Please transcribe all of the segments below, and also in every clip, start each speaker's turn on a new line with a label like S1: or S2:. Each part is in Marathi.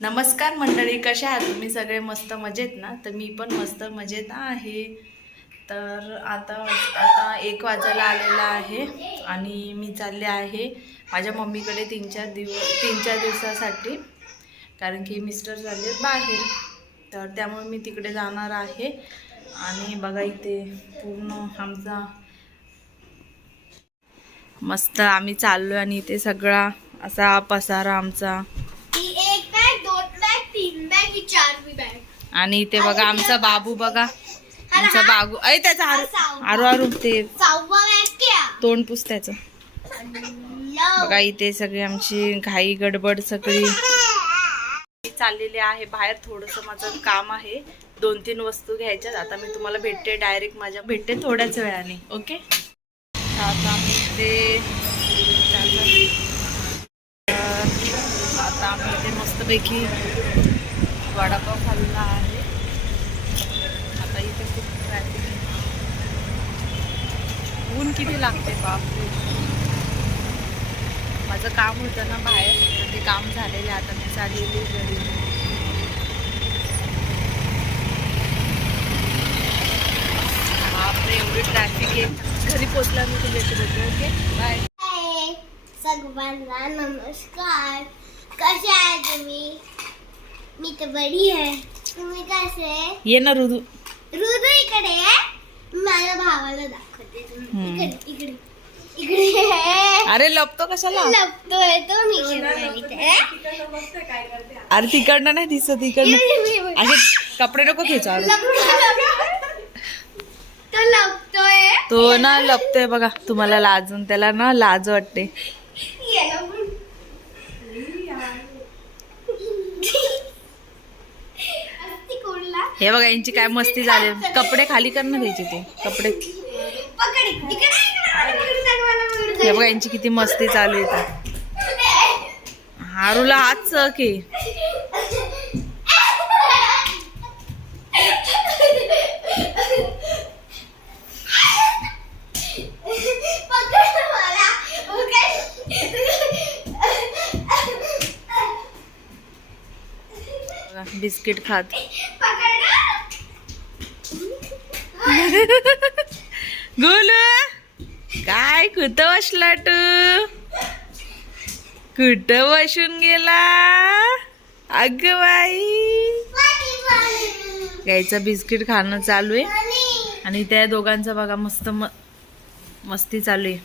S1: नमस्कार मंडळी कशा आहात? तुम्ही सगळे मस्त मजेत ना? तर मी पण मस्त मजेत आहे. तर आता आता एक वाजायला आलेला आहे आणि मी चालले आहे माझ्या मम्मीकडे तीन चार दिवस तीन चार दिवसासाठी. कारण की मिस्टर झाले बाहेर. तर त्यामुळे मी तिकडे जाणार आहे. आणि बघा इथे पूर्ण आमचा मस्त आम्ही चाललो आणि इथे सगळा असा पसारा आमचा
S2: ती एक बॅग दोन बॅग तीन बॅग ही चारवी बॅग
S1: आणि इथे बघा आमचा बाबू बघा. आमचा बाबू. अय त्याचा आरू आरू ते तोंड पुस त्याचं बघा इथे सगळी आमची घाई गडबड सगळी. मी चाललेली आहे बाहेर. थोडंसं माझं काम आहे. दोन तीन वस्तू घ्यायच्यात. आता मी तुम्हाला भेटते डायरेक्ट माझ्या भेटते थोड्याच वेळाने. ओके आता आम्ही इथे चाललो. तर आता आम्ही इथे मस्तपैकी वडापाव खाल्ला आहे. आता इथे खूप ट्रॅफिक ऊन किती लागते बापरे. माझं काम होतं ना बाहेर तर ते काम झालेलं आता मी चाललेली घरी. बापरे एवढी ट्रॅफिक आहे. घरी पोचला मी तुझ्याशी ओके? बाय
S2: सगळ्यांना नमस्कार. कसे आहे तुम्ही? मी तर बरी आहे. तुम्ही कसे
S1: ये ना रुदू.
S2: रुदू इकडे आहे. माझ्या भावाला दाखवते. इकडे इकडे. इकडे
S1: अरे लपतो कशाला?
S2: लपतोय तो मी इकडे
S1: अरे तिकडनं नाही दिसत तिकडनं. असे कपडे नको खेचू अरे
S2: तो लपतोय.
S1: तो ना लपतोय बघा. तुम्हाला लाजून त्याला ना लाज वाटते
S2: याला पण- अस्ती कोणला?
S1: हे बघा यांची काय मस्ती झाली. कपडे खाली कर ना द्यायचे ते. कपडे. हे. बघा यांची किती मस्ती चालू आहे. हारूला हात चक बिस्किट खात
S2: पकड ना.
S1: गोलू काय कुठं बसला तू? कुठं बसून गेला? अग बाई.
S2: गायचं
S1: गाईचं बिस्किट खाणं चालू आहे. आणि त्या दोघांचं बघा मस्त म मस्ती चालू आहे.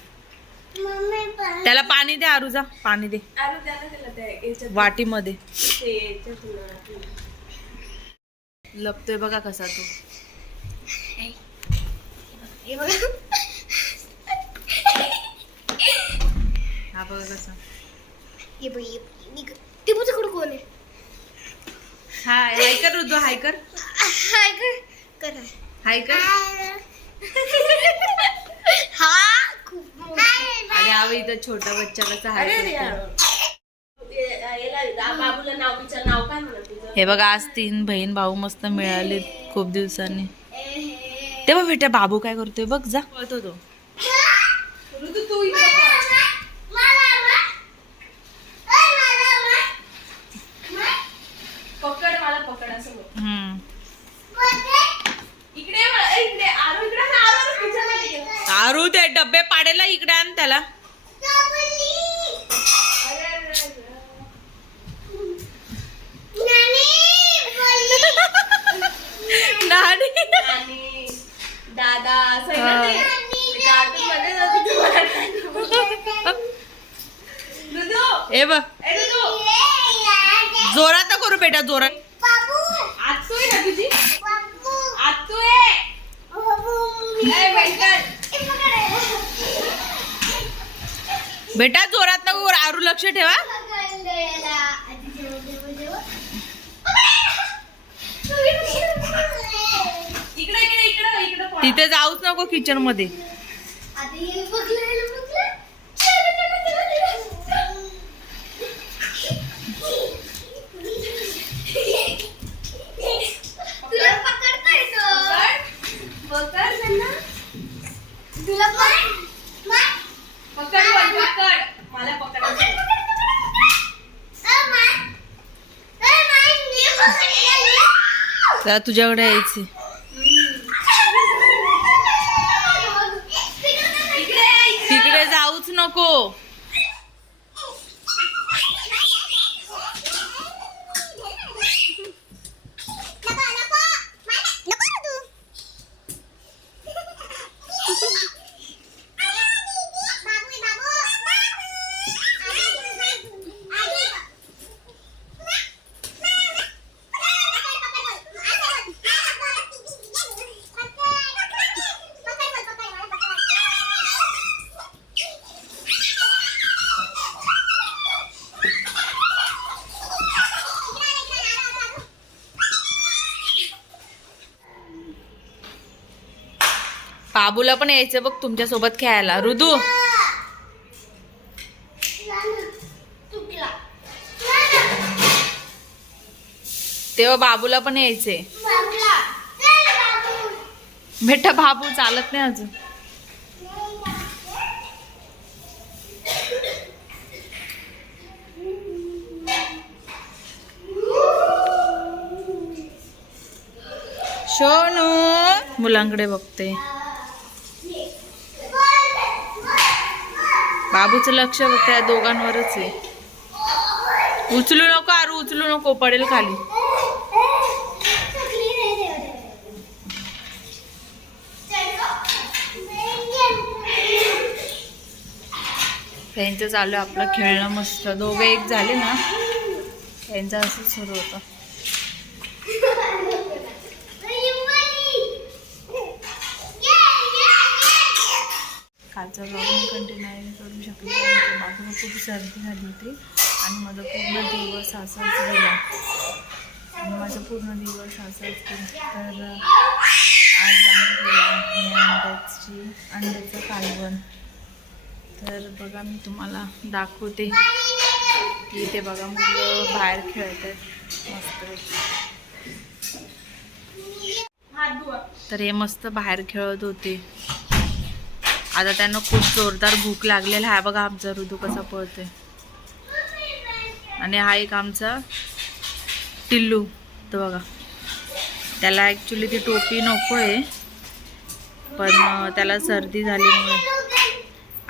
S1: त्याला पाणी दे आरुजा. पाणी दे. वाटीमध्ये. लपतोय बघा कसा तो.
S2: हे बघा.
S1: हा बघा कसा
S2: हे बघ, हे बघ, हे ते बघ कोण आहे
S1: हाय हाय कर रुद्र हाय कर
S2: हाय कर. कर.
S1: हाय कर
S2: हा खूप
S1: अरे आव इथं छोटा बच्चा कसा हाय हे बघा आज तीन बहीण भाऊ मस्त मिळाले खूप दिवसांनी तेव्हा बेटा बाबू काय करतोय बघ जा तो
S3: तू. पकड मला पकड असं.
S1: हम्म.
S3: इकडे इकडे आरू इकडे आरू
S1: ते डब्बे पाडेला इकडे आण त्याला. नानी
S3: दादा असं आहे ना ते. ते cartoon मध्ये जातं ते मला. ऋतू,
S1: ए बघ
S3: ए, ऋतू.
S1: जोरात करू बेटा जोरात
S3: आत्तू आहे ना तुझी आत्तू आहे ए, वेंकट.
S1: बेटा जोरात नको करू. आरू लक्ष ठेवा
S3: इकडे इकडे इकडे इकडे पळ.
S1: तिथे जाऊच नको किचनमध्ये.
S2: आता हे बघलं, हे बघलं. चला, चला, चला, चला. तुला पकडता येतो
S3: पकड त्यांना.
S2: तुला पण
S3: पकड वर, पकड मला पकडायचं
S2: पकड, पकड, पकड, पकड. अ, मा- अ, मा-
S1: त्याला तुझ्याकडे यायचे तिकडे जाऊच बाबूला पण यायचं बघ तुमच्यासोबत खेळायला. रुदू. तेव्हा बाबूला पण यायचे
S2: भेट बाबू
S1: बेटा बाबू चालत नाही अजून. शोनू मुलांकडे बघते. बाबूचं लक्ष त्या या दोघांवरच आहे. उचलू नको आरू उचलू नको पडेल खाली. त्यांचं चालू आहे आपलं खेळणं मस्त. दोघं एक झाले ना? त्यांचं असं सुरू होतं. कालचा ब्लॉगिंग कंटिन्यू करू शकले कारण बाजूला खूप सर्दी झाली होती आणि माझा पूर्ण दिवस असाच गेला. आणि माझा पूर्ण दिवस असाच गेला. तर आज आम्ही अंड्याची अंड्याचं कालवण. तर बघा मी तुम्हाला दाखवते की ते बघा मुलं बाहेर खेळत आहेत मस्त तर हे मस्त बाहेर खेळत होते. आता त्यांना खूप जोरदार भूक लागलेला आहे. बघा आमचा ऋतू कसा पळतोय. आणि हा एक आमचा टिल्लू. तो बघा. त्याला ॲक्च्युली ती टोपी नको आहे पण त्याला सर्दी झाल्यामुळे.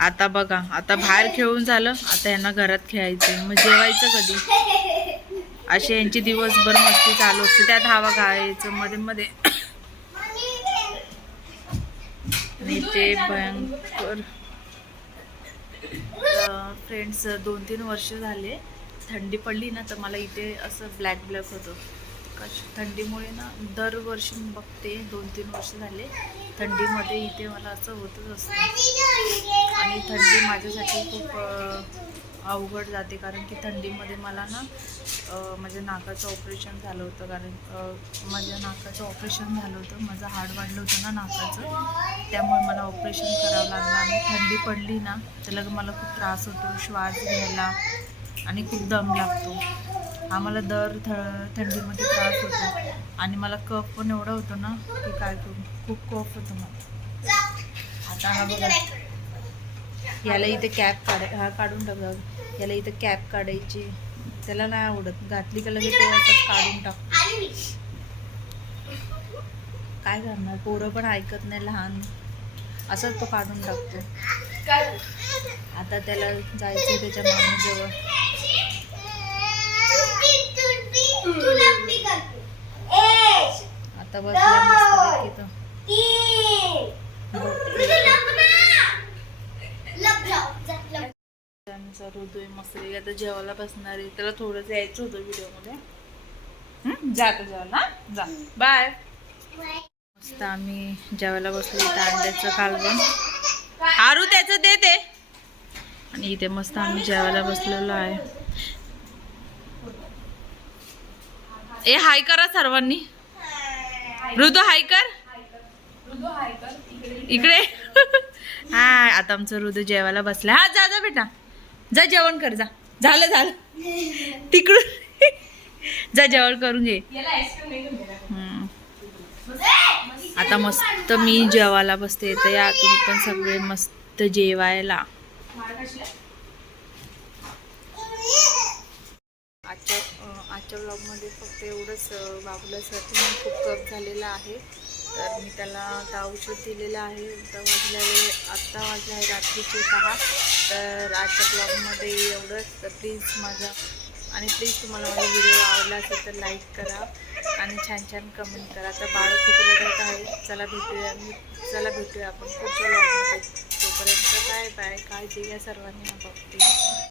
S1: आता बघा. आता बाहेर खेळून झालं. आता यांना घरात खेळायचं मग जेवायचं कधी? अशी यांची दिवसभर मस्ती चालू असते. त्या धावा गाळायचं. मध्ये मध्ये आणि ते भयंकर फ्रेंड्स दोन तीन वर्ष झाले. थंडी पडली ना तर मला इथे असं ब्लॅक ब्लॅक होतं. कश थंडीमुळे ना दरवर्षी मी बघते दोन तीन वर्ष झाले थंडीमध्ये इथे मला असं होतच असतं. आणि थंडी माझ्यासाठी खूप अवघड जाते कारण की थंडीमध्ये मला ना माझ्या नाकाचं ऑपरेशन झालं होतं कारण माझ्या नाकाचं ऑपरेशन झालं होतं माझं हाड वाढलं होतं ना नाकाचं त्यामुळे मला ऑपरेशन करावं लागलं आणि थंडी पडली ना त्याला मला खूप त्रास होतो श्वास घ्यायला आणि खूप दम लागतो. आम्हाला दर थ थंडीमध्ये त्रास होतो आणि मला कफ पण एवढा होतो ना की काय करू खूप कफ होतो मला. आता हा बघा याला इथे कॅप काढ हा काढून टाक. याला इथे कॅप काढायची. त्याला नाही आवडत. घातली का लगेच तो काढून टाक. काय करणार? पोरं पण ऐकत नाही लहान. असंच तो काढून टाकतो. आता त्याला जायचं त्याच्या मामीजवळ. आता बसला मस्त तो. त्यांचा हृदय मस्त आता जेवायला बसणार आहे. त्याला थोडंसं यायचं होतं व्हिडिओमध्ये. जा आता जेवायला जा. बाय. मस्त आम्ही जेवायला बसलो इथं अंड्याचं कालवण. आरू त्याचं देते आणि इथे मस्त आम्ही जेवायला बसलेलो आहे. ए हाय करा सर्वांनी. ऋतू हाय कर. इकडे. हा आता आमचं हृदय जेवायला बसलं हा जा जा बेटा जा जेवण कर जा. झालं झालं. तिकडून. जा जेवण करून घे. आता मस्त मी जेवायला बसते. तर या तुम्ही पण सगळे मस्त जेवायला. आजच्या आजच्या ब्लॉगमध्ये फक्त एवढंच बाबूलासाठी खूप कप झालेला आहे. तर मी त्याला आता औषध दिलेलं आहे. आता वाजलेले आत्ता वाजले आहे रात्रीचे सहा. तर आजच्या ब्लॉगमध्ये एवढंच. तर प्लीज माझा आणि प्लीज तुम्हाला माझा व्हिडिओ आवडला असेल तर लाईक करा आणि छान छान कमेंट करा. तर बाळ खूप रडत आहे. चला भेटूया मी चला भेटूया आपण पुढच्या ब्लॉगमध्ये तोपर्यंत बाय बाय काळजी घ्या सर्वांनी. आपापली